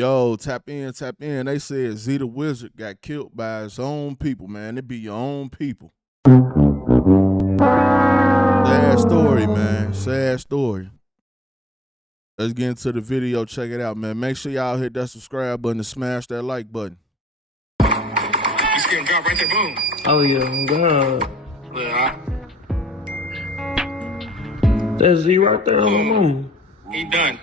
Yo, tap in, tap in. They said ZeeTheWizard got killed by his own people, man. It be your own people. Sad story, man. Sad story. Let's get into the video. Check it out, man. Make sure y'all hit that subscribe button and smash that like button. You see him drop right there, boom. Oh yeah, God. Look, That's Z right there on the moon. he done.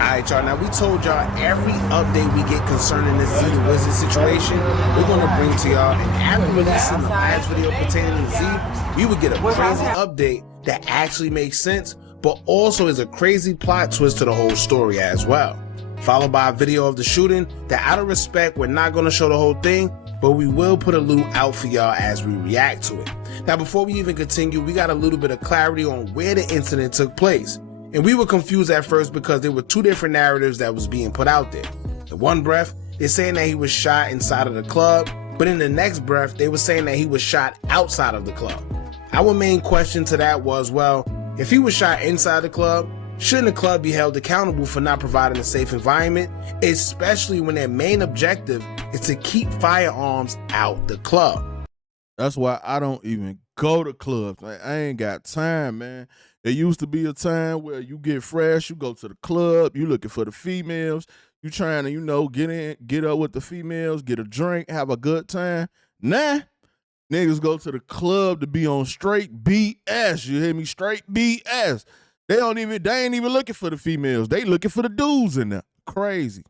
Alright, y'all, now we told y'all every update we get concerning this ZeeTheWizard situation, we're going to bring to y'all. And after releasing the last video pertaining to Z, we would get a crazy update that actually makes sense, but also is a crazy plot twist to the whole story as well. Followed by a video of the shooting that, out of respect, we're not going to show the whole thing, but we will put a loop out for y'all as we react to it. Now, before we even continue, we got a little bit of clarity on where the incident took place. And we were confused at first because there were two different narratives that was being put out there. In one breath, they're saying that he was shot inside of the club, but in the next breath, they were saying that he was shot outside of the club. Our main question to that was, well, if he was shot inside the club, shouldn't the club be held accountable for not providing a safe environment, especially when their main objective is to keep firearms out the club? That's why I don't even go to clubs. I ain't got time, man. It used to be a time where you get fresh, you go to the club, you looking for the females, you trying to, get up with the females, get a drink, have a good time. Nah, niggas go to the club to be on straight BS. You hear me? Straight BS. They ain't even looking for the females. They looking for the dudes in there. Crazy.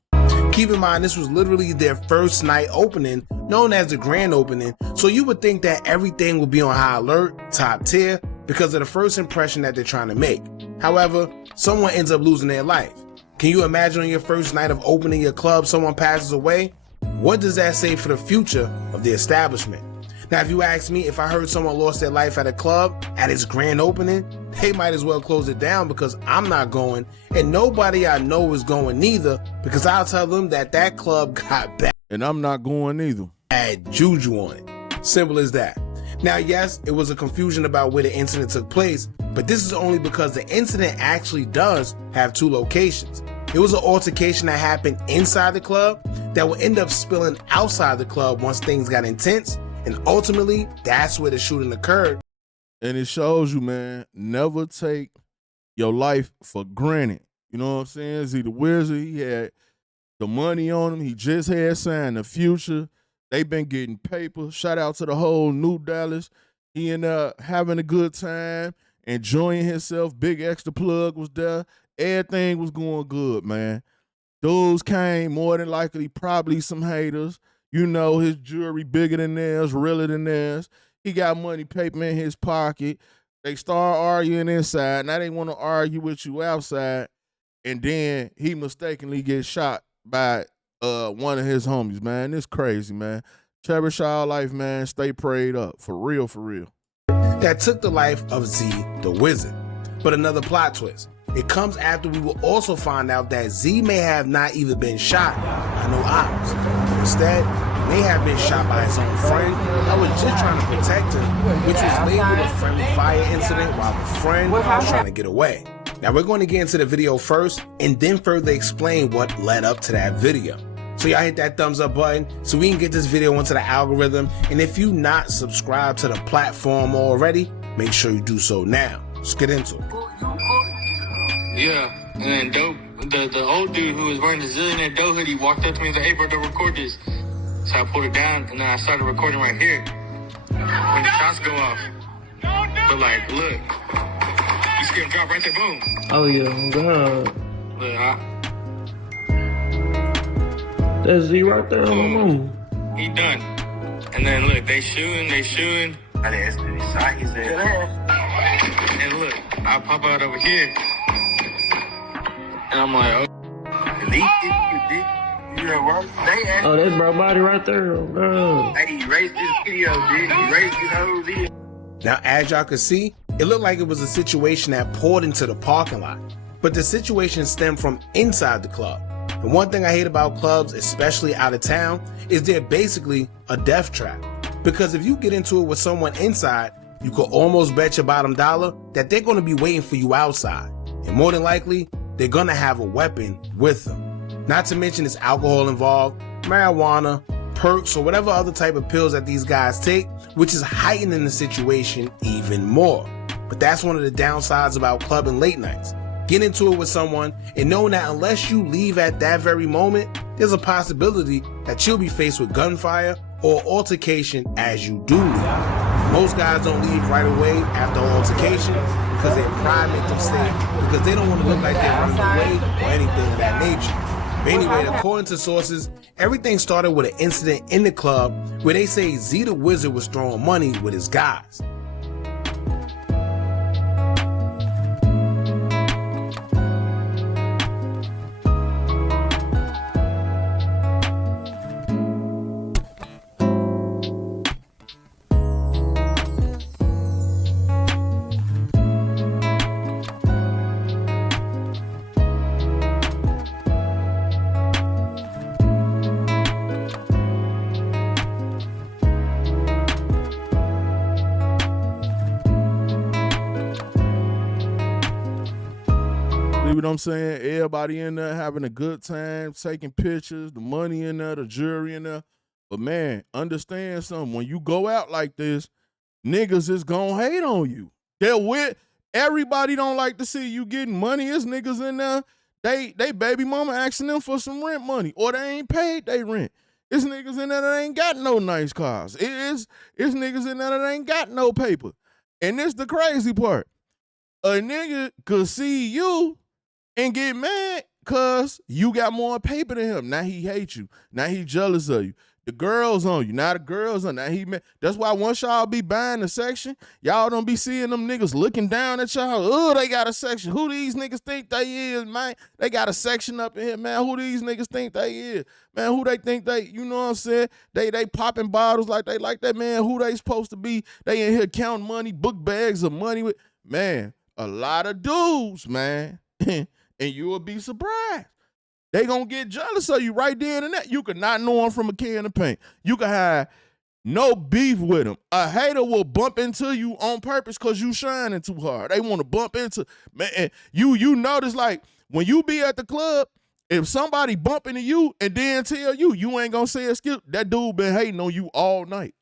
Keep in mind, this was literally their first night opening, known as the grand opening, so you would think that everything would be on high alert, top tier, because of the first impression that they're trying to make. However, someone ends up losing their life. Can you imagine on your first night of opening your club, someone passes away? What does that say for the future of the establishment? Now, if you ask me, if I heard someone lost their life at a club at its grand opening, they might as well close it down, because I'm not going, and nobody I know is going neither, because I'll tell them that that club got bad. And I'm not going either. Bad juju on it. Simple as that. Now, yes, it was a confusion about where the incident took place, but this is only because the incident actually does have two locations. It was an altercation that happened inside the club that will end up spilling outside the club once things got intense, and ultimately, that's where the shooting occurred. And it shows you, man, never take your life for granted. You know what I'm saying? ZeeTheWizard, he had the money on him. He just had signed the future. They been getting paper. Shout out to the whole New Dallas. He ended up having a good time, enjoying himself. Big Extra Plug was there. Everything was going good, man. Dudes came, more than likely, probably some haters. You know, his jewelry bigger than theirs, realer than theirs. He got money paper in his pocket. They start arguing inside. Now they want to argue with you outside. And then he mistakenly gets shot by one of his homies, man. It's crazy, man. Cherish our life, man. Stay prayed up. For real, for real. That took the life of ZeeTheWizard. But another plot twist. It comes after we will also find out that Z may have not even been shot by no ops. Instead, he may have been shot by his own friend that was just trying to protect him, which was labeled a friendly fire incident while the friend was trying to get away. Now, we're going to get into the video first and then further explain what led up to that video. So y'all hit that thumbs up button so we can get this video into the algorithm. And if you not subscribed to the platform already, make sure you do so now. Let's get into it. Yeah, and then the old dude who was wearing the zillionaire dough hoodie walked up to me and said, "Hey, bro, don't record this." So I pulled it down, and then I started recording right here. When the shots go off. But like, look. You see him drop right there, boom. Oh yeah, God. Look, That's Z right there on the moon. he done. And then look, they shooting. I didn't ask him shot, he said. And look, I pop out over here. And I'm like, oh. Delete it, you did. You know what? They asked. Oh, that's bro body right there. Oh, God. Hey, erase this video, dude. Erase this whole video. Now, as y'all can see, it looked like it was a situation that poured into the parking lot. But the situation stemmed from inside the club. And one thing I hate about clubs, especially out of town, is they're basically a death trap. Because if you get into it with someone inside, you could almost bet your bottom dollar that they're gonna be waiting for you outside. And more than likely, they're gonna have a weapon with them. Not to mention there's alcohol involved, marijuana, perks, or whatever other type of pills that these guys take, which is heightening the situation even more. But that's one of the downsides about clubbing late nights. Get into it with someone and knowing that unless you leave at that very moment, there's a possibility that you'll be faced with gunfire or altercation as you do leave. Most guys don't leave right away after altercation because their pride makes them stay, because they don't want to look like they're running away or anything of that nature. But anyway, according to sources, everything started with an incident in the club where they say ZeeTheWizard was throwing money with his guys. See what I'm saying? Everybody in there having a good time, taking pictures, the money in there, the jewelry in there. But man, understand something. When you go out like this, niggas is gonna hate on you. They're with everybody don't like to see you getting money. It's niggas in there. They baby mama asking them for some rent money, or they ain't paid they rent. It's niggas in there that ain't got no nice cars. It's niggas in there that ain't got no paper. And this the crazy part. A nigga could see you and get mad because you got more paper than him. Now he hates you. Now he jealous of you. The girls on you. Now the girls on. Now he mad. That's why once y'all be buying a section, y'all don't be seeing them niggas looking down at y'all. Oh, they got a section. Who these niggas think they is, man? They got a section up in here, man. Who these niggas think they is? Man, who they think they, you know what I'm saying? They popping bottles like they like that, man. Who they supposed to be? They in here counting money, book bags of money with, man, a lot of dudes, man. And you will be surprised. They gonna get jealous of you right there and that. You could not know them from a can of paint. You could have no beef with them. A hater will bump into you on purpose because you shining too hard. They want to bump into, man. You notice, like, when you be at the club, if somebody bump into you and then tell you, you ain't gonna say excuse, that dude been hating on you all night.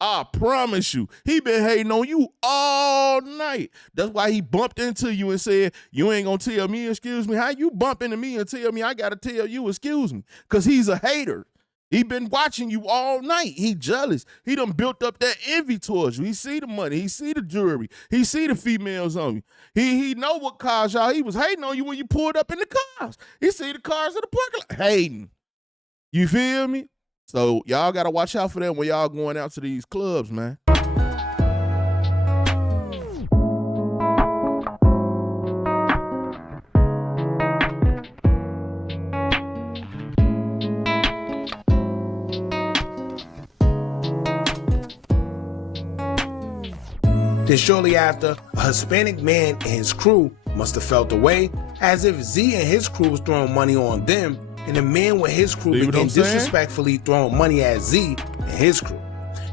I promise you, he been hating on you all night. That's why he bumped into you and said, you ain't gonna tell me excuse me. How you bump into me and tell me I gotta tell you excuse me? Because he's a hater. He been watching you all night. He jealous. He done built up that envy towards you. He see the money. He see the jewelry. He see the females on you. He know what cars y'all. He was hating on you when you pulled up in the cars. He see the cars in the parking lot. Hating. You feel me? So y'all got to watch out for that when y'all going out to these clubs, man. Then shortly after, a Hispanic man and his crew must have felt away, as if Z and his crew was throwing money on them, and the man with his crew began disrespectfully throwing money at Z and his crew.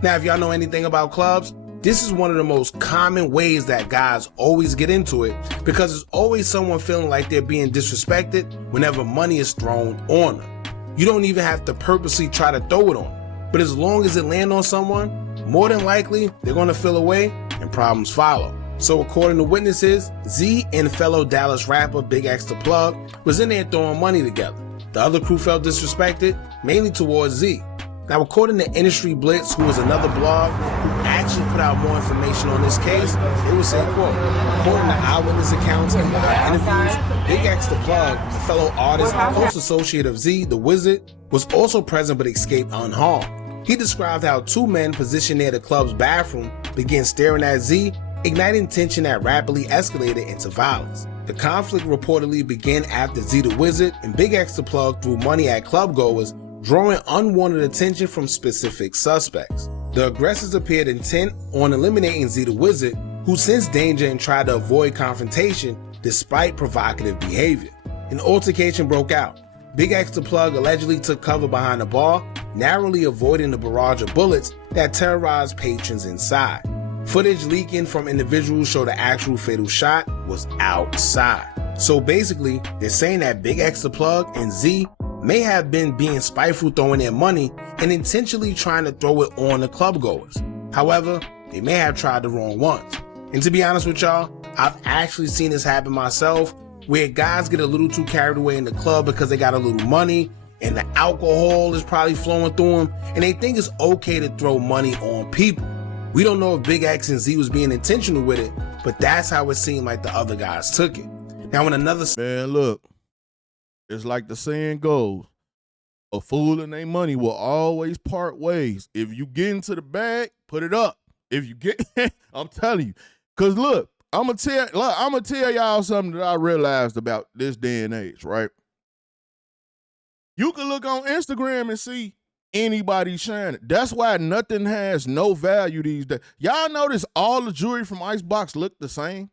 Now, if y'all know anything about clubs, this is one of the most common ways that guys always get into it, because there's always someone feeling like they're being disrespected whenever money is thrown on them. You don't even have to purposely try to throw it on them, but as long as it lands on someone, more than likely they're gonna feel away and problems follow. So according to witnesses, Z and fellow Dallas rapper Big X the Plug was in there throwing money together. The other crew felt disrespected, mainly towards Z. Now, according to Industry Blitz, who is another blog who actually put out more information on this case, they would say, quote, according to eyewitness accounts and interviews, Big X the Plug, a fellow artist and close associate of ZeeTheWizard, was also present but escaped unharmed. He described how two men positioned near the club's bathroom began staring at Z, igniting tension that rapidly escalated into violence. The conflict reportedly began after ZeeTheWizard and Big X the Plug threw money at clubgoers, drawing unwanted attention from specific suspects. The aggressors appeared intent on eliminating ZeeTheWizard, who sensed danger and tried to avoid confrontation despite provocative behavior. An altercation broke out. Big X the Plug allegedly took cover behind the bar, narrowly avoiding the barrage of bullets that terrorized patrons inside. Footage leaking from individuals show the actual fatal shot was outside. So basically, they're saying that Big X the Plug and Z may have been being spiteful throwing their money and intentionally trying to throw it on the club goers. However, they may have tried the wrong ones. And to be honest with y'all, I've actually seen this happen myself, where guys get a little too carried away in the club because they got a little money and the alcohol is probably flowing through them, and they think it's okay to throw money on people. We don't know if Big X and Z was being intentional with it, but that's how it seemed like the other guys took it. Now when another Man, look, it's like the saying goes, a fool and their money will always part ways. If you get into the bag, put it up. If you get, I'm telling you, cause look, I'm gonna tell y'all something that I realized about this day and age, right? You can look on Instagram and see anybody shining. That's why nothing has no value these days. Y'all notice all the jewelry from Icebox look the same?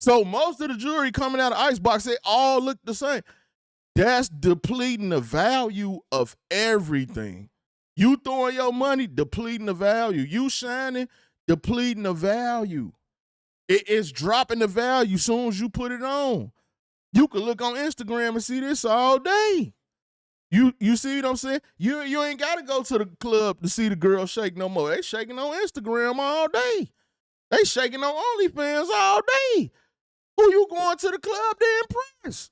So most of the jewelry coming out of Icebox, they all look the same. That's depleting the value of everything. You throwing your money, depleting the value. You shining, depleting the value. It's dropping the value as soon as you put it on. You can look on Instagram and see this all day. You see what I'm saying? You ain't got to go to the club to see the girl shake no more. They shaking on Instagram all day. They shaking on OnlyFans all day. Who you going to the club to impress?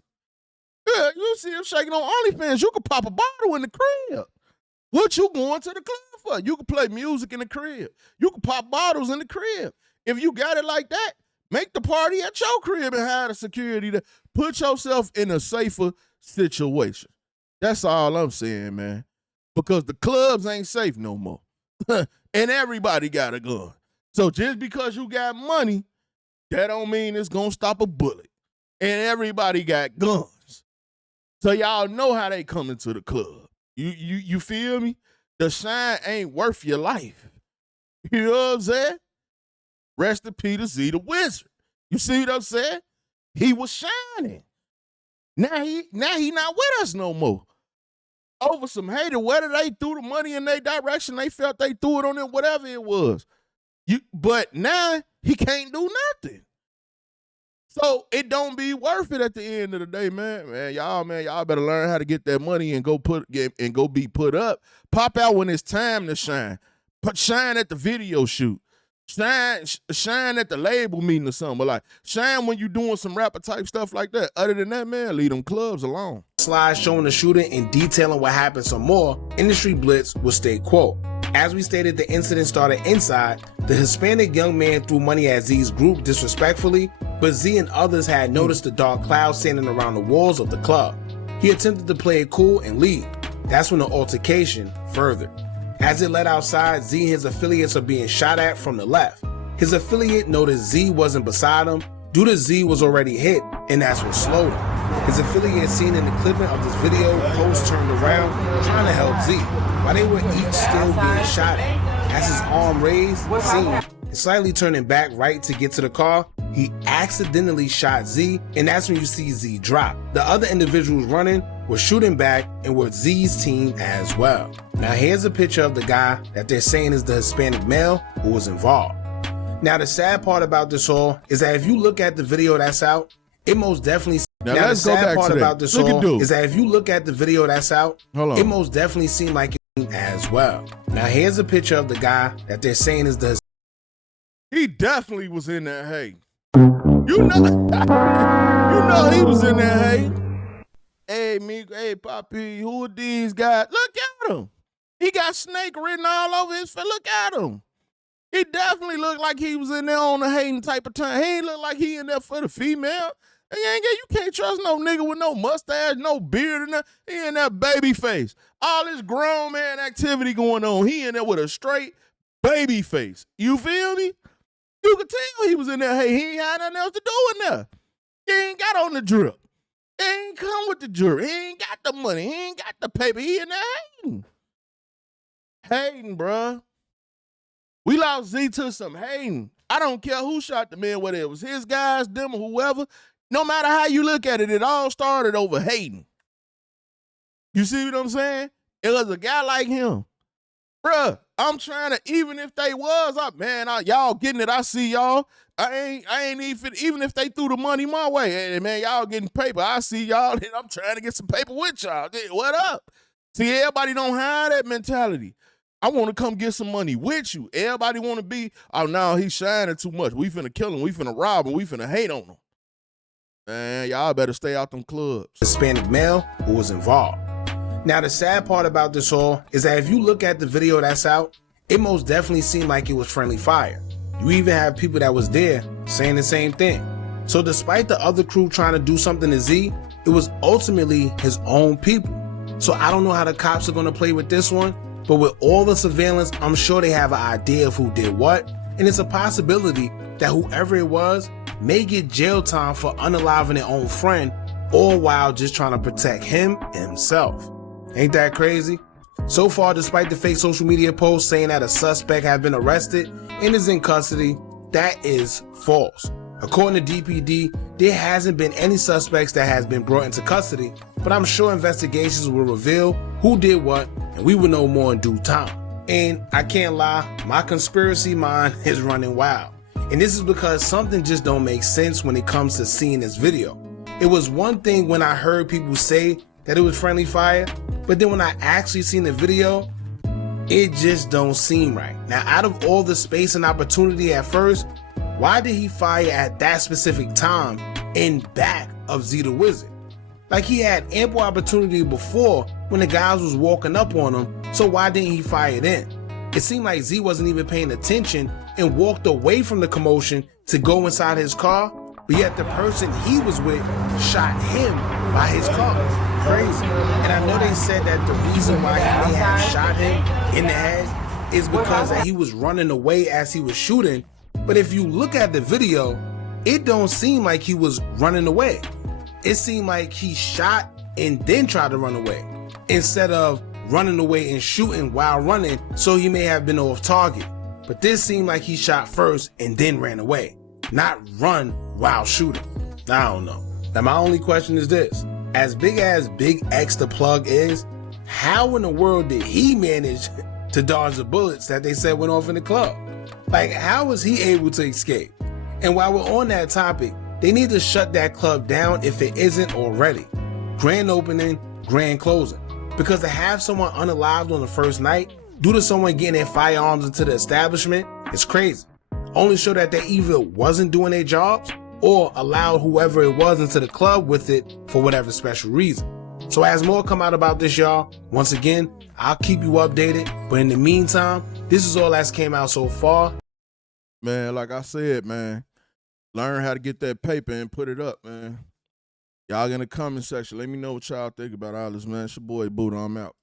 Yeah, you see them shaking on OnlyFans. You could pop a bottle in the crib. What you going to the club for? You can play music in the crib. You can pop bottles in the crib. If you got it like that, make the party at your crib and hire the security to put yourself in a safer situation. That's all I'm saying, man. Because the clubs ain't safe no more. And everybody got a gun. So just because you got money, that don't mean it's gonna stop a bullet. And everybody got guns. So y'all know how they come into the club. You feel me? The shine ain't worth your life. You know what I'm saying? Rest in peace to ZeeTheWizard. You see what I'm saying? He was shining. Now he not with us no more. Over some hater, whether they threw the money in their direction, they felt they threw it on them, whatever it was. But now he can't do nothing. So it don't be worth it at the end of the day, man. Y'all better learn how to get that money and go be put up. Pop out when it's time to shine. Shine at the video shoot. Shine at the label meeting or something. But like shine when you doing some rapper type stuff like that. Other than that, man, leave them clubs alone. Slides showing the shooting and detailing what happened some more, Industry Blitz will stay quote. As we stated, the incident started inside. The Hispanic young man threw money at Z's group disrespectfully, but Z and others had noticed the dark cloud standing around the walls of the club. He attempted to play it cool and leave. That's when the altercation furthered. As it led outside, Z and his affiliates are being shot at from the left. His affiliate noticed Z wasn't beside him due to Z was already hit, and that's what slowed him. His affiliate seen in the clipping of this video, post turned around trying to help Z, while they were each still being shot at. As his arm raised, seen, slightly turning back right to get to the car, he accidentally shot Z, and that's when you see Z drop. The other individuals running were shooting back and were Z's team as well. Now here's a picture of the guy that they're saying is the Hispanic male who was involved. Now the sad part about this all is that if you look at the video that's out, it most definitely. Now let's go back to that. This Look at all dude. is that if you look at the video that's out, it most definitely seemed like it as well. Now here's a picture of the guy that they're saying is the. He definitely was in that hating. You know he was in that hating. Hey, Poppy, who are these guys? Look at him. He got snake written all over his face. Look at him. He definitely looked like he was in there on the hating type of time. He ain't look like he in there for the female. You can't trust no nigga with no mustache, no beard, and nothing. He in that baby face. All this grown man activity going on. He in there with a straight baby face. You feel me? You could tell he was in there. Hey, he ain't had nothing else to do in there. He ain't got on the drip. He ain't come with the jewelry. He ain't got the money. He ain't got the paper. He in there hating. Hating, bruh. We lost Z to some hating. I don't care who shot the man, whether it was his guys, them, or whoever. No matter how you look at it, it all started over hating. You see what I'm saying? It was a guy like him. Bruh, I'm trying to, even if they was, y'all getting it. I see y'all. I ain't even if they threw the money my way. Hey, man, y'all getting paper. I see y'all, and I'm trying to get some paper with y'all. Hey, what up? See, everybody don't have that mentality. I want to come get some money with you. Everybody want to be, oh, no, he's shining too much. We finna kill him. We finna rob him. We finna hate on him. Man, y'all better stay out them clubs. Hispanic male who was involved. Now, the sad part about this all is that if you look at the video that's out, it most definitely seemed like it was friendly fire. You even have people that was there saying the same thing. So despite the other crew trying to do something to Z, it was ultimately his own people. So I don't know how the cops are going to play with this one, but with all the surveillance, I'm sure they have an idea of who did what, and it's a possibility that whoever it was may get jail time for unaliving their own friend, all while just trying to protect him and himself. Ain't that crazy? So far, despite the fake social media posts saying that a suspect has been arrested and is in custody, that is false. According to DPD, there hasn't been any suspects that has been brought into custody, but I'm sure investigations will reveal who did what, and we will know more in due time. And I can't lie, my conspiracy mind is running wild. And this is because something just don't make sense when it comes to seeing this video. It was one thing when I heard people say that it was friendly fire, but then when I actually seen the video, it just don't seem right. Now, out of all the space and opportunity at first, why did he fire at that specific time in back of ZeeTheWizard? Like, he had ample opportunity before when the guys was walking up on him, so why didn't he fire then? It seemed like Z wasn't even paying attention and walked away from the commotion to go inside his car, but yet the person he was with shot him by his car. Crazy. And I know they said that the reason why he may have shot him in the head is because that he was running away as he was shooting, but if you look at the video, it don't seem like he was running away. It seemed like he shot and then tried to run away, instead of running away and shooting while running, so he may have been off target. But this seemed like he shot first and then ran away, not run while shooting. I don't know. Now my only question is this: as big as Big X the Plug is, how in the world did he manage to dodge the bullets that they said went off in the club? Like, how was he able to escape? And while we're on that topic, they need to shut that club down if it isn't already. Grand opening, grand closing. Because to have someone unalived on the first night due to someone getting their firearms into the establishment is crazy. Only show that they either wasn't doing their jobs or allowed whoever it was into the club with it for whatever special reason. So as more come out about this, y'all, once again, I'll keep you updated. But in the meantime, this is all that's came out so far. Man, like I said, man, learn how to get that paper and put it up, man. Y'all in the comment section, let me know what y'all think about all this, man. It's your boy Buddha, I'm out.